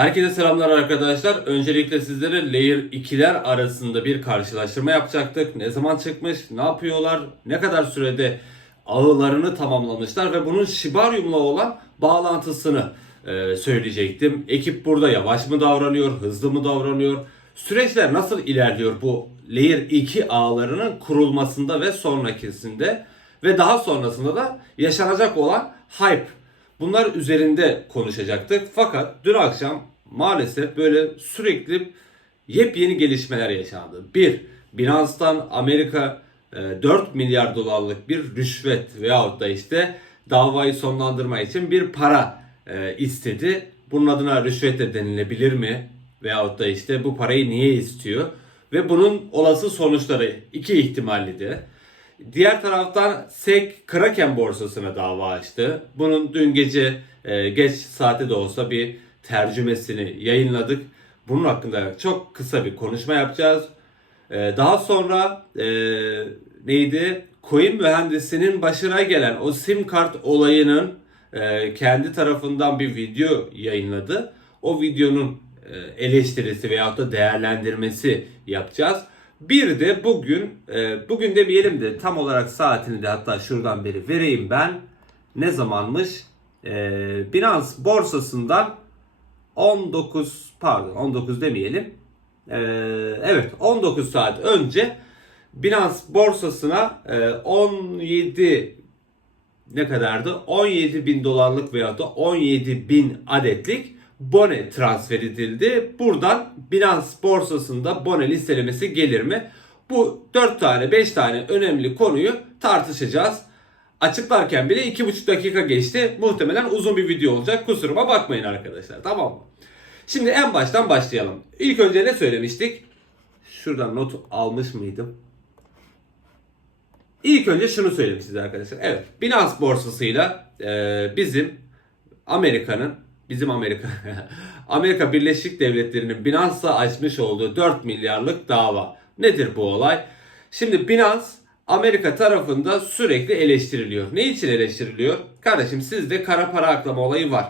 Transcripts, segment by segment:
Herkese selamlar arkadaşlar. Öncelikle sizlere Layer 2'ler arasında bir karşılaştırma yapacaktık. Ne zaman çıkmış, ne yapıyorlar, ne kadar sürede ağlarını tamamlamışlar ve bunun Shibarium'la olan bağlantısını e, söyleyecektim. Ekip burada yavaş mı davranıyor, hızlı mı davranıyor? Süreçler nasıl ilerliyor bu Layer 2 ağlarının kurulmasında ve sonrakisinde ve daha sonrasında da yaşanacak olan hype Bunlar üzerinde konuşacaktık. Fakat dün akşam maalesef böyle sürekli yepyeni gelişmeler yaşandı. Bir, Binance'dan Amerika e, 4 milyar dolarlık bir rüşvet veyahut da işte davayı sonlandırma için bir para e, istedi. Bunun adına rüşvet de denilebilir mi? Veyahut da işte bu parayı niye istiyor? Ve bunun olası sonuçları iki ihtimalli de. Diğer taraftan SEC Kraken borsasına dava açtı. Bunun dün gece e, geç saate de olsa bir tercümesini yayınladık. Bunun hakkında çok kısa bir konuşma yapacağız. E, daha sonra e, neydi? Coin mühendisinin başına gelen o sim kart olayının e, kendi tarafından bir video yayınladı. O videonun e, eleştirisi veyahut da değerlendirmesi yapacağız. Bir de bugün, e, bugün demeyelim de tam olarak saatini de hatta şuradan beri vereyim ben. Ne zamanmış? E, Binance borsasından 19 pardon 19 demeyelim. E, evet 19 saat önce Binance borsasına e, 17 ne kadardı? 17 bin dolarlık veyahut da 17 bin adetlik Bone transfer edildi. Buradan Binance borsasında Bone listelemesi gelir mi? Bu 4 tane 5 tane önemli konuyu tartışacağız. Açıklarken bile 2,5 dakika geçti. Muhtemelen uzun bir video olacak. Kusuruma bakmayın arkadaşlar. Tamam mı? Şimdi en baştan başlayalım. İlk önce ne söylemiştik? Şuradan not almış mıydım? İlk önce şunu söyleyeyim size arkadaşlar. Evet, Binance borsasıyla e, bizim Amerika'nın bizim Amerika Amerika Birleşik Devletleri'nin Binance'a açmış olduğu 4 milyarlık dava. Nedir bu olay? Şimdi Binance Amerika tarafında sürekli eleştiriliyor. Ne için eleştiriliyor? Kardeşim sizde kara para aklama olayı var.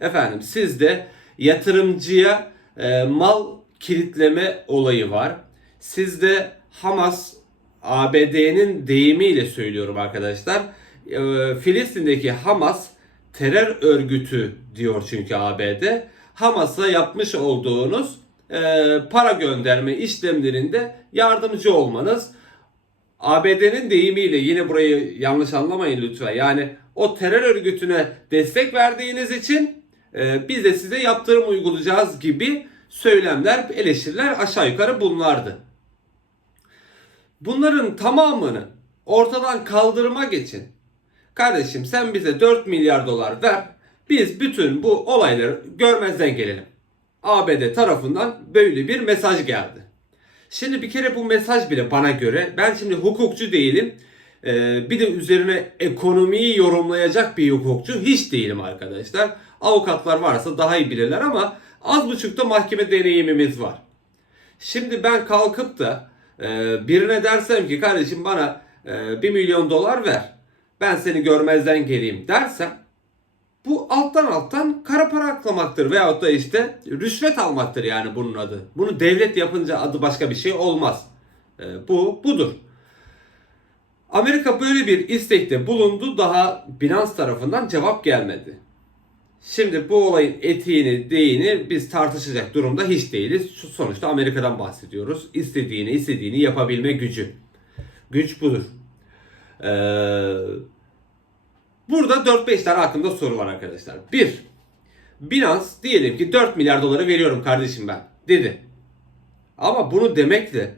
Efendim sizde yatırımcıya e, mal kilitleme olayı var. Sizde Hamas ABD'nin deyimiyle söylüyorum arkadaşlar. E, Filistin'deki Hamas terör örgütü diyor çünkü ABD. Hamas'a yapmış olduğunuz e, para gönderme işlemlerinde yardımcı olmanız. ABD'nin deyimiyle yine burayı yanlış anlamayın lütfen. Yani o terör örgütüne destek verdiğiniz için e, biz de size yaptırım uygulayacağız gibi söylemler, eleştiriler aşağı yukarı bunlardı. Bunların tamamını ortadan kaldırmak için kardeşim sen bize 4 milyar dolar ver. Biz bütün bu olayları görmezden gelelim. ABD tarafından böyle bir mesaj geldi. Şimdi bir kere bu mesaj bile bana göre ben şimdi hukukçu değilim. Ee, bir de üzerine ekonomiyi yorumlayacak bir hukukçu hiç değilim arkadaşlar. Avukatlar varsa daha iyi bilirler ama az buçuk da mahkeme deneyimimiz var. Şimdi ben kalkıp da e, birine dersem ki kardeşim bana e, 1 milyon dolar ver. Ben seni görmezden geleyim dersem bu alttan alttan kara para aklamaktır veyahut da işte rüşvet almaktır yani bunun adı. Bunu devlet yapınca adı başka bir şey olmaz. E, bu budur. Amerika böyle bir istekte bulundu daha Binance tarafından cevap gelmedi. Şimdi bu olayın etiğini, değini biz tartışacak durumda hiç değiliz. Şu sonuçta Amerika'dan bahsediyoruz. İstediğini, istediğini yapabilme gücü. Güç budur. Ee, burada 4-5 tane aklımda soru var arkadaşlar. 1. Binance diyelim ki 4 milyar doları veriyorum kardeşim ben dedi. Ama bunu demekle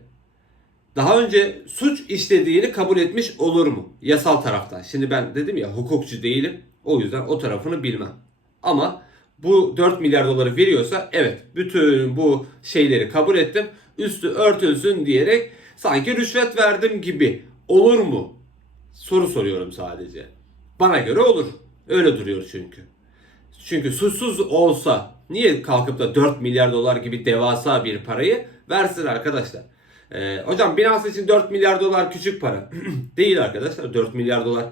daha önce suç işlediğini kabul etmiş olur mu? Yasal taraftan. Şimdi ben dedim ya hukukçu değilim. O yüzden o tarafını bilmem. Ama bu 4 milyar doları veriyorsa evet bütün bu şeyleri kabul ettim. Üstü örtülsün diyerek sanki rüşvet verdim gibi olur mu? Soru soruyorum sadece. Bana göre olur. Öyle duruyor çünkü. Çünkü suçsuz olsa niye kalkıp da 4 milyar dolar gibi devasa bir parayı versin arkadaşlar? Ee, hocam Binance için 4 milyar dolar küçük para. Değil arkadaşlar 4 milyar dolar.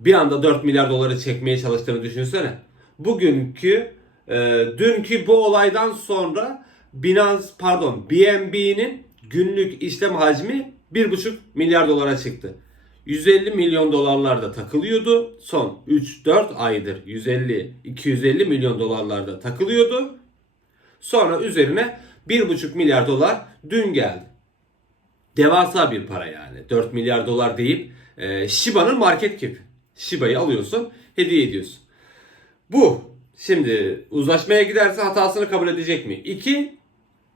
Bir anda 4 milyar doları çekmeye çalıştığını düşünsene. Bugünkü e, dünkü bu olaydan sonra Binance pardon BNB'nin günlük işlem hacmi 1,5 milyar dolara çıktı. 150 milyon dolarlarda takılıyordu. Son 3-4 aydır 150-250 milyon dolarlarda takılıyordu. Sonra üzerine 1,5 milyar dolar dün geldi. Devasa bir para yani. 4 milyar dolar deyip e, Shiba'nın market cap. Shiba'yı alıyorsun, hediye ediyorsun. Bu. Şimdi uzlaşmaya giderse hatasını kabul edecek mi? İki,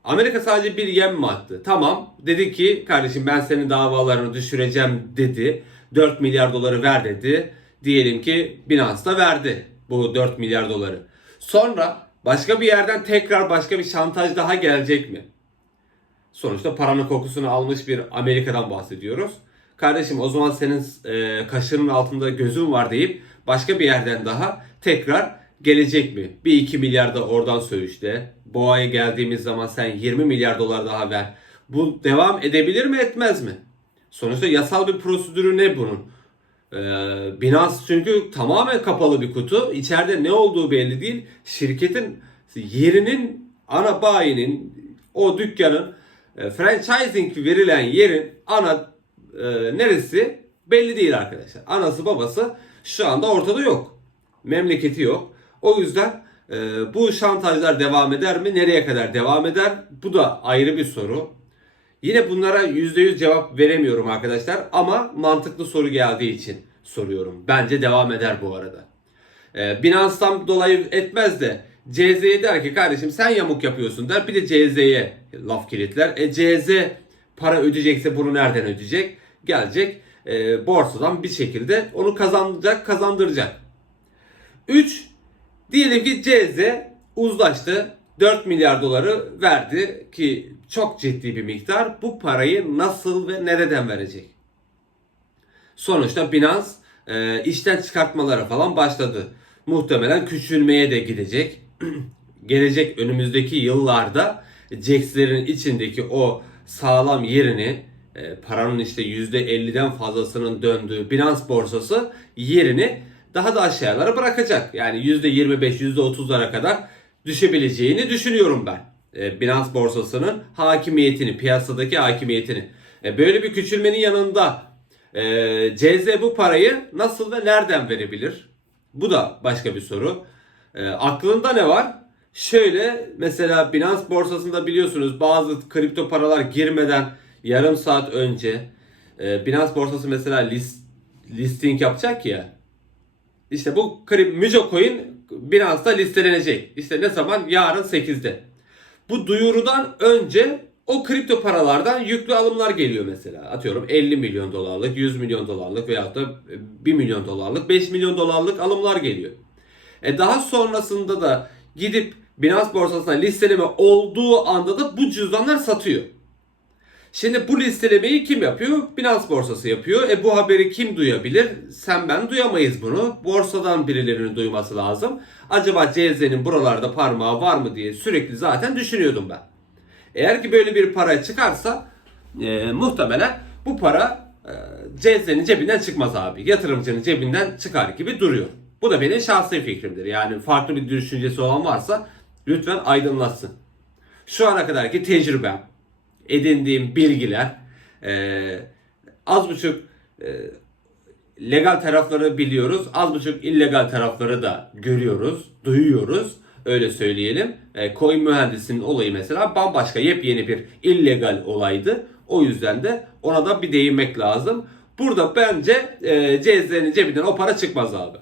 Amerika sadece bir yem mi attı? Tamam. Dedi ki kardeşim ben senin davalarını düşüreceğim dedi. 4 milyar doları ver dedi. Diyelim ki Binance da verdi bu 4 milyar doları. Sonra başka bir yerden tekrar başka bir şantaj daha gelecek mi? Sonuçta paranın kokusunu almış bir Amerika'dan bahsediyoruz. Kardeşim o zaman senin e, kaşının altında gözün var deyip başka bir yerden daha tekrar gelecek mi? Bir 2 milyar da oradan söğüşte. Bu aya geldiğimiz zaman sen 20 milyar dolar daha ver. Bu devam edebilir mi etmez mi? Sonuçta yasal bir prosedürü ne bunun? Ee, Binance çünkü tamamen kapalı bir kutu. İçeride ne olduğu belli değil. Şirketin yerinin ana bayinin o dükkanın e, franchising verilen yerin ana e, neresi belli değil arkadaşlar. Anası babası şu anda ortada yok. Memleketi yok. O yüzden e, bu şantajlar devam eder mi? Nereye kadar devam eder? Bu da ayrı bir soru. Yine bunlara %100 cevap veremiyorum arkadaşlar ama mantıklı soru geldiği için soruyorum. Bence devam eder bu arada. E, Binance'dan dolayı etmez de CZ'ye der ki kardeşim sen yamuk yapıyorsun der. Bir de CZ'ye laf kilitler. E CZ para ödeyecekse bunu nereden ödeyecek? Gelecek e, borsadan bir şekilde onu kazanacak kazandıracak. 3. Diyelim ki CZ uzlaştı. 4 milyar doları verdi ki çok ciddi bir miktar. Bu parayı nasıl ve nereden verecek? Sonuçta Binance e, işten çıkartmalara falan başladı. Muhtemelen küçülmeye de gidecek. Gelecek önümüzdeki yıllarda CEX'lerin içindeki o sağlam yerini e, paranın işte %50'den fazlasının döndüğü Binance borsası yerini daha da aşağılara bırakacak. Yani %25, %30'lara kadar düşebileceğini düşünüyorum ben. E, Binance borsasının hakimiyetini, piyasadaki hakimiyetini. E, böyle bir küçülmenin yanında e, CZ bu parayı nasıl ve nereden verebilir? Bu da başka bir soru. E, aklında ne var? Şöyle mesela Binance borsasında biliyorsunuz bazı kripto paralar girmeden yarım saat önce Binance borsası mesela list, listing yapacak ya. İşte bu Mujo Coin Binance'da listelenecek. İşte ne zaman? Yarın 8'de. Bu duyurudan önce o kripto paralardan yüklü alımlar geliyor mesela. Atıyorum 50 milyon dolarlık, 100 milyon dolarlık veyahut da 1 milyon dolarlık, 5 milyon dolarlık alımlar geliyor. E daha sonrasında da gidip Binance borsasına listeleme olduğu anda da bu cüzdanlar satıyor. Şimdi bu listelemeyi kim yapıyor? Binance borsası yapıyor. E bu haberi kim duyabilir? Sen ben duyamayız bunu. Borsadan birilerinin duyması lazım. Acaba CZ'nin buralarda parmağı var mı diye sürekli zaten düşünüyordum ben. Eğer ki böyle bir para çıkarsa e, muhtemelen bu para e, CZ'nin cebinden çıkmaz abi. Yatırımcının cebinden çıkar gibi duruyor. Bu da benim şahsi fikrimdir. Yani farklı bir düşüncesi olan varsa lütfen aydınlatsın. Şu ana kadarki tecrübem, edindiğim bilgiler, e, az buçuk e, legal tarafları biliyoruz, az buçuk illegal tarafları da görüyoruz, duyuyoruz. Öyle söyleyelim. E, coin mühendisinin olayı mesela bambaşka yepyeni bir illegal olaydı. O yüzden de ona da bir değinmek lazım. Burada bence e, CZ'nin cebinden o para çıkmaz abi.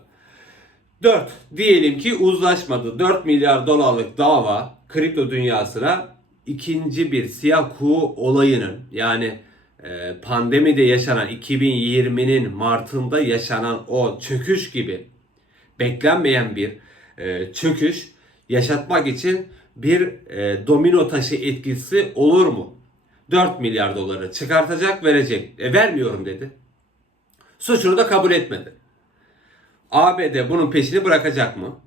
4. Diyelim ki uzlaşmadı. 4 milyar dolarlık dava kripto dünyasına ikinci bir siyah kuğu olayının yani e, pandemide yaşanan 2020'nin Mart'ında yaşanan o çöküş gibi beklenmeyen bir e, çöküş yaşatmak için bir e, domino taşı etkisi olur mu? 4 milyar doları çıkartacak verecek. E, vermiyorum dedi. Suçunu da kabul etmedi. ABD bunun peşini bırakacak mı?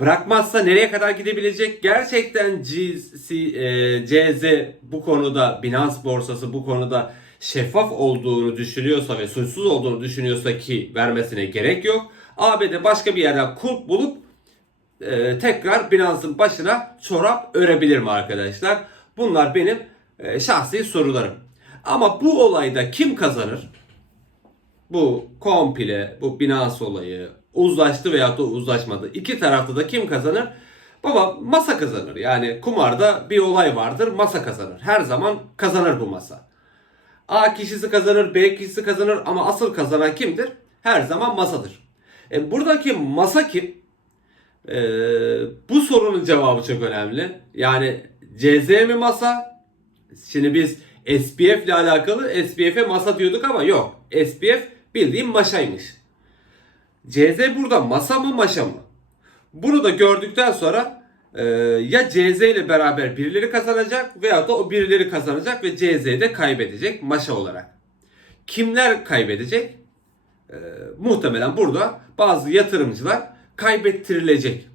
Bırakmazsa nereye kadar gidebilecek? Gerçekten GC, e, CZ bu konuda Binance borsası bu konuda şeffaf olduğunu düşünüyorsa ve suçsuz olduğunu düşünüyorsa ki vermesine gerek yok. ABD başka bir yerden kulp bulup e, tekrar Binance'ın başına çorap örebilirim arkadaşlar. Bunlar benim e, şahsi sorularım. Ama bu olayda kim kazanır? Bu komple, bu Binance olayı uzlaştı veya da uzlaşmadı. İki tarafta da kim kazanır? Baba masa kazanır. Yani kumarda bir olay vardır, masa kazanır. Her zaman kazanır bu masa. A kişisi kazanır, B kişisi kazanır ama asıl kazanan kimdir? Her zaman masadır. E, buradaki masa kim? E, bu sorunun cevabı çok önemli. Yani CZ mi masa? Şimdi biz SPF ile alakalı SPF'e masa diyorduk ama yok. SPF bildiğin maşaymış. CZ burada masa mı maşa mı? Bunu da gördükten sonra e, ya CZ ile beraber birileri kazanacak veya da o birileri kazanacak ve CZ de kaybedecek maşa olarak. Kimler kaybedecek? E, muhtemelen burada bazı yatırımcılar kaybettirilecek.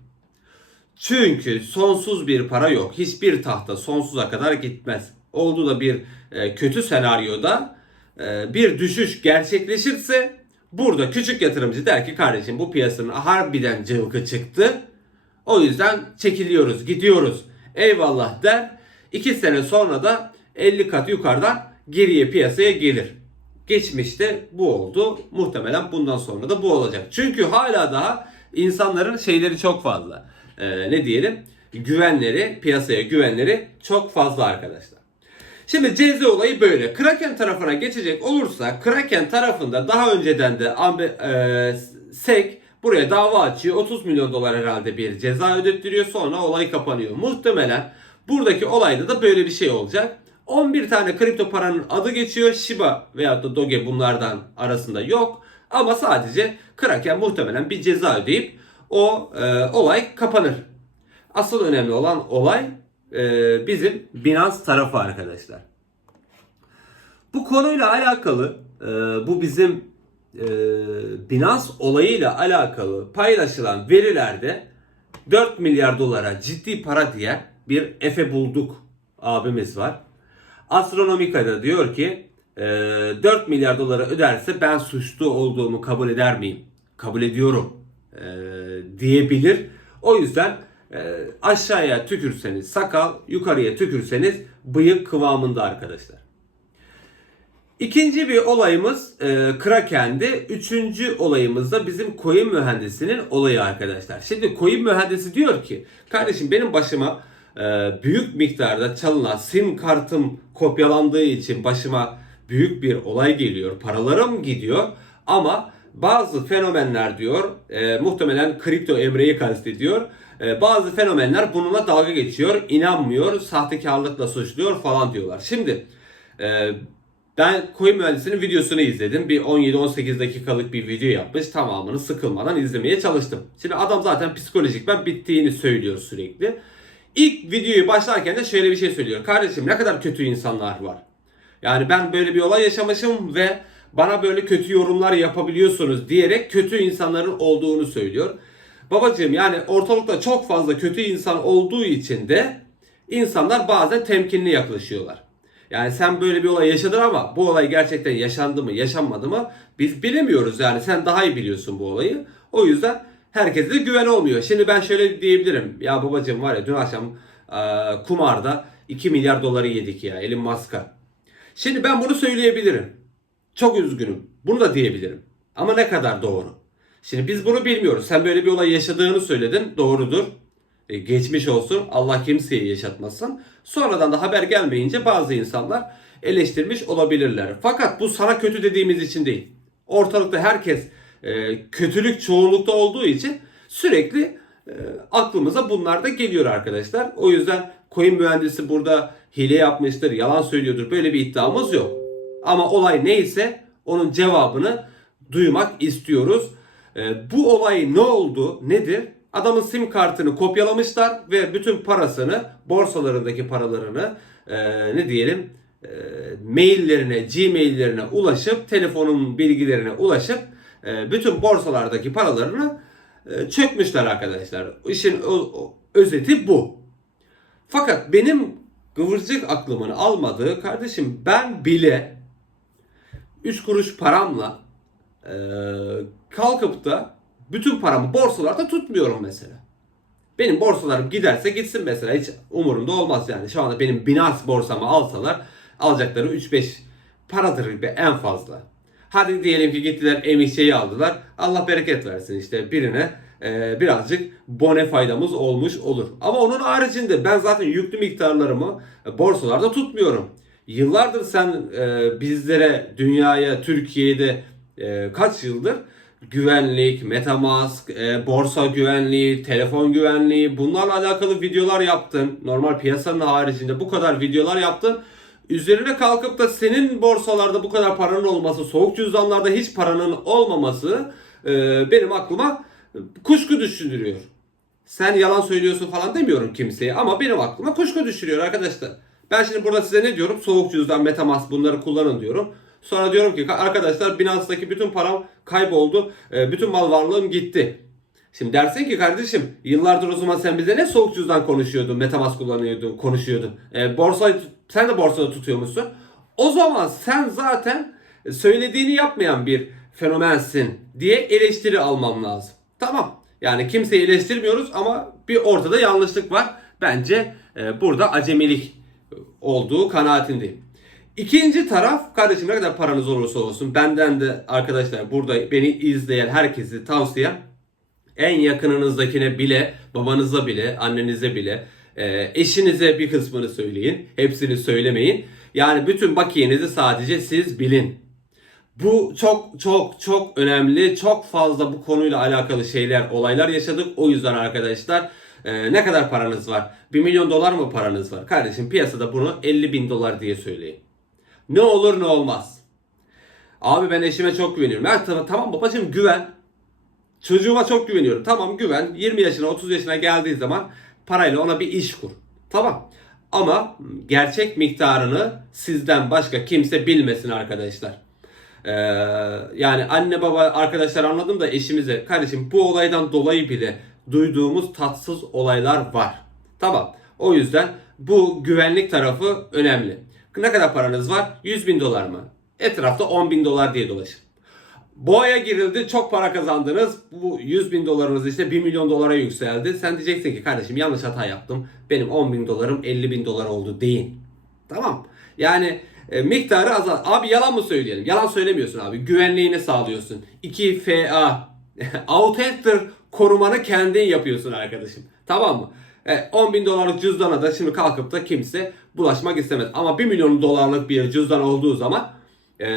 Çünkü sonsuz bir para yok. Hiçbir tahta sonsuza kadar gitmez. Olduğu da bir e, kötü senaryoda e, bir düşüş gerçekleşirse burada küçük yatırımcı der ki kardeşim bu piyasanın harbiden cıvkı çıktı. O yüzden çekiliyoruz, gidiyoruz. Eyvallah der. 2 sene sonra da 50 kat yukarıdan geriye piyasaya gelir. Geçmişte bu oldu. Muhtemelen bundan sonra da bu olacak. Çünkü hala daha insanların şeyleri çok fazla. Ee, ne diyelim? Güvenleri, piyasaya güvenleri çok fazla arkadaşlar. Şimdi CZ olayı böyle. Kraken tarafına geçecek olursa Kraken tarafında daha önceden de e, SEC buraya dava açıyor. 30 milyon dolar herhalde bir ceza ödettiriyor. Sonra olay kapanıyor. Muhtemelen buradaki olayda da böyle bir şey olacak. 11 tane kripto paranın adı geçiyor. Shiba veya da Doge bunlardan arasında yok. Ama sadece Kraken muhtemelen bir ceza ödeyip o e, olay kapanır. Asıl önemli olan olay e, bizim Binance tarafı arkadaşlar. Bu konuyla alakalı e, bu bizim e, Binance olayıyla alakalı paylaşılan verilerde 4 milyar dolara ciddi para diye bir Efe bulduk abimiz var. Astronomika'da diyor ki e, 4 milyar dolara öderse ben suçlu olduğumu kabul eder miyim? Kabul ediyorum e, diyebilir. O yüzden e, aşağıya tükürseniz sakal, yukarıya tükürseniz bıyık kıvamında arkadaşlar. İkinci bir olayımız e, Kraken'di. Üçüncü olayımız da bizim coin mühendisinin olayı arkadaşlar. Şimdi coin mühendisi diyor ki kardeşim benim başıma e, büyük miktarda çalınan sim kartım kopyalandığı için başıma büyük bir olay geliyor. Paralarım gidiyor ama bazı fenomenler diyor e, muhtemelen kripto Emre'yi kastediyor. E, bazı fenomenler bununla dalga geçiyor, inanmıyor, sahtekarlıkla suçluyor falan diyorlar. Şimdi e, ben coin mühendisinin videosunu izledim. Bir 17-18 dakikalık bir video yapmış. Tamamını sıkılmadan izlemeye çalıştım. Şimdi adam zaten psikolojik ben bittiğini söylüyor sürekli. İlk videoyu başlarken de şöyle bir şey söylüyor. Kardeşim ne kadar kötü insanlar var. Yani ben böyle bir olay yaşamışım ve bana böyle kötü yorumlar yapabiliyorsunuz diyerek kötü insanların olduğunu söylüyor. Babacığım yani ortalıkta çok fazla kötü insan olduğu için de insanlar bazen temkinli yaklaşıyorlar. Yani sen böyle bir olay yaşadın ama bu olay gerçekten yaşandı mı yaşanmadı mı biz bilemiyoruz yani sen daha iyi biliyorsun bu olayı. O yüzden herkese de güven olmuyor. Şimdi ben şöyle diyebilirim ya babacığım var ya dün akşam e, kumarda 2 milyar doları yedik ya Elon Musk'a. Şimdi ben bunu söyleyebilirim. Çok üzgünüm. Bunu da diyebilirim. Ama ne kadar doğru? Şimdi biz bunu bilmiyoruz. Sen böyle bir olay yaşadığını söyledin. Doğrudur. E, geçmiş olsun. Allah kimseye yaşatmasın. Sonradan da haber gelmeyince bazı insanlar eleştirmiş olabilirler. Fakat bu sana kötü dediğimiz için değil. Ortalıkta herkes e, kötülük çoğunlukta olduğu için sürekli e, aklımıza bunlar da geliyor arkadaşlar. O yüzden coin mühendisi burada hile yapmıştır, yalan söylüyordur. Böyle bir iddiamız yok. Ama olay neyse onun cevabını duymak istiyoruz. E, bu olay ne oldu, nedir? Adamın sim kartını kopyalamışlar ve bütün parasını, borsalarındaki paralarını e, ne diyelim e, maillerine, gmaillerine ulaşıp, telefonun bilgilerine ulaşıp e, bütün borsalardaki paralarını e, çökmüşler arkadaşlar. İşin o, o- özeti bu. Fakat benim kıvırcık aklımın almadığı kardeşim ben bile 3 kuruş paramla e, kalkıp da bütün paramı borsalarda tutmuyorum mesela. Benim borsalarım giderse gitsin mesela hiç umurumda olmaz yani. Şu anda benim Binance borsamı alsalar alacakları 3-5 paradır be en fazla. Hadi diyelim ki gittiler emişeyi aldılar. Allah bereket versin işte birine e, birazcık bone faydamız olmuş olur. Ama onun haricinde ben zaten yüklü miktarlarımı borsalarda tutmuyorum. Yıllardır sen e, bizlere, dünyaya, Türkiye'de e, kaç yıldır güvenlik, metamask, e, borsa güvenliği, telefon güvenliği bunlarla alakalı videolar yaptın. Normal piyasanın haricinde bu kadar videolar yaptın. Üzerine kalkıp da senin borsalarda bu kadar paranın olması, soğuk cüzdanlarda hiç paranın olmaması e, benim aklıma kuşku düşündürüyor. Sen yalan söylüyorsun falan demiyorum kimseye ama benim aklıma kuşku düşürüyor arkadaşlar. Ben şimdi burada size ne diyorum? Soğuk cüzdan, metamask bunları kullanın diyorum. Sonra diyorum ki arkadaşlar Binance'daki bütün param kayboldu. e, Bütün mal varlığım gitti. Şimdi dersin ki kardeşim yıllardır o zaman sen bize ne soğuk cüzdan konuşuyordun, metamask kullanıyordun, konuşuyordun. E, borsayı sen de borsada tutuyormuşsun. O zaman sen zaten söylediğini yapmayan bir fenomensin diye eleştiri almam lazım. Tamam. Yani kimseyi eleştirmiyoruz ama bir ortada yanlışlık var. Bence e, burada acemilik olduğu kanaatindeyim. İkinci taraf kardeşim ne kadar paranız olursa olsun benden de arkadaşlar burada beni izleyen herkesi tavsiyem en yakınınızdakine bile, babanıza bile, annenize bile, e, eşinize bir kısmını söyleyin. Hepsini söylemeyin. Yani bütün bakiyenizi sadece siz bilin. Bu çok çok çok önemli. Çok fazla bu konuyla alakalı şeyler, olaylar yaşadık. O yüzden arkadaşlar e, ne kadar paranız var? 1 milyon dolar mı paranız var? Kardeşim piyasada bunu 50 bin dolar diye söyleyin. Ne olur ne olmaz. Abi ben eşime çok güveniyorum. Ya tamam, tamam babacığım güven. Çocuğuma çok güveniyorum. Tamam güven. 20 yaşına 30 yaşına geldiği zaman parayla ona bir iş kur. Tamam. Ama gerçek miktarını sizden başka kimse bilmesin arkadaşlar. Ee, yani anne baba arkadaşlar anladım da eşimize kardeşim bu olaydan dolayı bile duyduğumuz tatsız olaylar var. Tamam. O yüzden bu güvenlik tarafı önemli. Ne kadar paranız var? 100 bin dolar mı? Etrafta 10 bin dolar diye dolaşın. Boğaya girildi çok para kazandınız. Bu 100 bin dolarınız işte 1 milyon dolara yükseldi. Sen diyeceksin ki kardeşim yanlış hata yaptım. Benim 10 bin dolarım 50 bin dolar oldu deyin. Tamam. Yani e, miktarı azal. Abi yalan mı söyleyelim? Yalan söylemiyorsun abi. Güvenliğini sağlıyorsun. 2 FA. Authenter korumanı kendin yapıyorsun arkadaşım. Tamam mı? E, 10 bin dolarlık cüzdana da şimdi kalkıp da kimse bulaşmak istemez. Ama 1 milyon dolarlık bir cüzdan olduğu zaman e,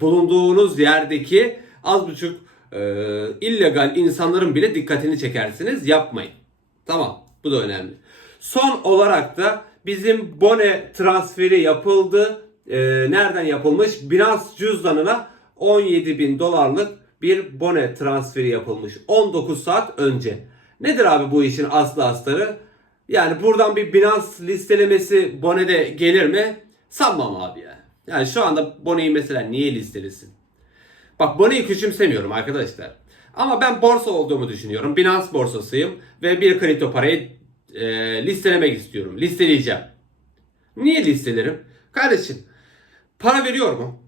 bulunduğunuz yerdeki az buçuk e, illegal insanların bile dikkatini çekersiniz. Yapmayın. Tamam. Bu da önemli. Son olarak da bizim bone transferi yapıldı. E, nereden yapılmış? Binance cüzdanına 17 bin dolarlık bir bone transferi yapılmış. 19 saat önce. Nedir abi bu işin aslı astarı? Yani buradan bir Binance listelemesi Bone'de gelir mi? Sanmam abi ya. Yani şu anda Bone'yi mesela niye listelesin? Bak Bone'yi küçümsemiyorum arkadaşlar. Ama ben borsa olduğumu düşünüyorum. Binance borsasıyım ve bir kripto parayı e, listelemek istiyorum. Listeleyeceğim. Niye listelerim? Kardeşim para veriyor mu?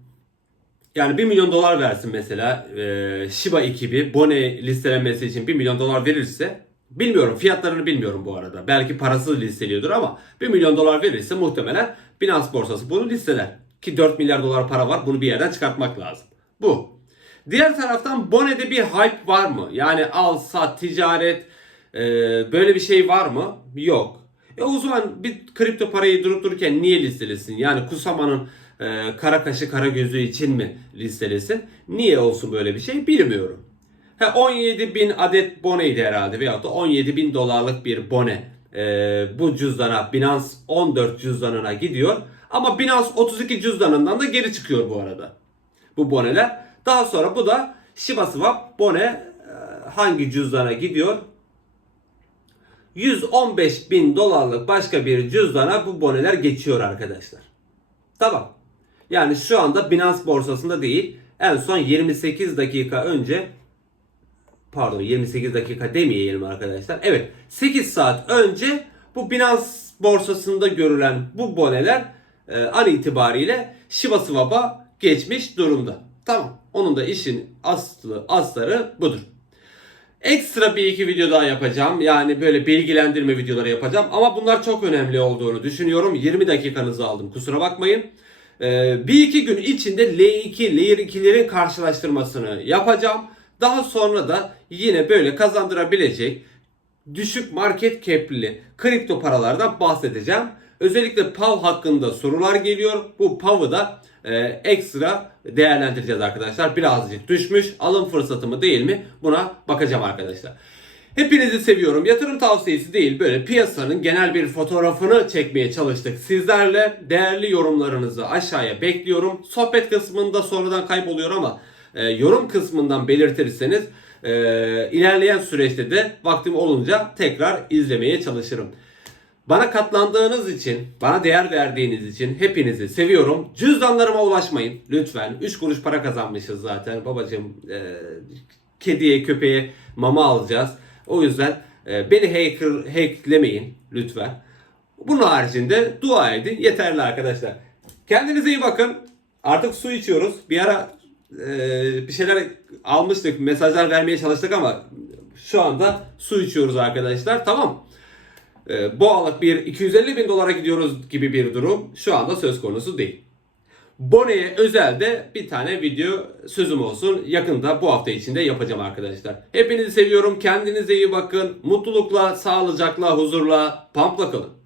Yani 1 milyon dolar versin mesela e, Shiba ekibi Bone listelenmesi için 1 milyon dolar verirse bilmiyorum fiyatlarını bilmiyorum bu arada. Belki parasız listeliyordur ama 1 milyon dolar verirse muhtemelen Binance borsası bunu listeler. Ki 4 milyar dolar para var bunu bir yerden çıkartmak lazım. Bu. Diğer taraftan Bone'de bir hype var mı? Yani al sat ticaret e, böyle bir şey var mı? Yok. E o zaman bir kripto parayı durup dururken niye listelesin? Yani Kusama'nın e, kara kaşı kara gözü için mi listelesin? Niye olsun böyle bir şey bilmiyorum. Ha, 17 bin adet boneydi herhalde veyahut da 17 bin dolarlık bir bone e, bu cüzdana Binance 14 cüzdanına gidiyor. Ama Binance 32 cüzdanından da geri çıkıyor bu arada. Bu boneler. Daha sonra bu da Shiba Swap bone e, hangi cüzdana gidiyor? 115 bin dolarlık başka bir cüzdana bu boneler geçiyor arkadaşlar. Tamam. Yani şu anda Binance borsasında değil. En son 28 dakika önce pardon 28 dakika demeyelim arkadaşlar. Evet 8 saat önce bu Binance borsasında görülen bu boneler e, an itibariyle Shiba Swap'a geçmiş durumda. Tamam. Onun da işin aslı asları budur. Ekstra bir iki video daha yapacağım. Yani böyle bilgilendirme videoları yapacağım. Ama bunlar çok önemli olduğunu düşünüyorum. 20 dakikanızı aldım kusura bakmayın. Ee, bir iki gün içinde L2, Layer 2'lerin karşılaştırmasını yapacağım. Daha sonra da yine böyle kazandırabilecek düşük market cap'li kripto paralardan bahsedeceğim. Özellikle PAV hakkında sorular geliyor. Bu PAV'ı da e, ekstra değerlendireceğiz arkadaşlar. Birazcık düşmüş. Alım fırsatı mı değil mi? Buna bakacağım arkadaşlar. Hepinizi seviyorum. Yatırım tavsiyesi değil böyle piyasanın genel bir fotoğrafını çekmeye çalıştık. Sizlerle değerli yorumlarınızı aşağıya bekliyorum. Sohbet kısmında sonradan kayboluyor ama e, yorum kısmından belirtirseniz e, ilerleyen süreçte de vaktim olunca tekrar izlemeye çalışırım. Bana katlandığınız için, bana değer verdiğiniz için hepinizi seviyorum. Cüzdanlarıma ulaşmayın lütfen. 3 kuruş para kazanmışız zaten. Babacım e, kediye köpeğe mama alacağız. O yüzden e, beni hacker, hacklemeyin lütfen. Bunun haricinde dua edin yeterli arkadaşlar. Kendinize iyi bakın. Artık su içiyoruz. Bir ara bir şeyler almıştık. Mesajlar vermeye çalıştık ama şu anda su içiyoruz arkadaşlar. Tamam. E, bu alık bir 250 bin dolara gidiyoruz gibi bir durum şu anda söz konusu değil. Bone'ye özel de bir tane video sözüm olsun. Yakında bu hafta içinde yapacağım arkadaşlar. Hepinizi seviyorum. Kendinize iyi bakın. Mutlulukla, sağlıcakla, huzurla, pampla kalın.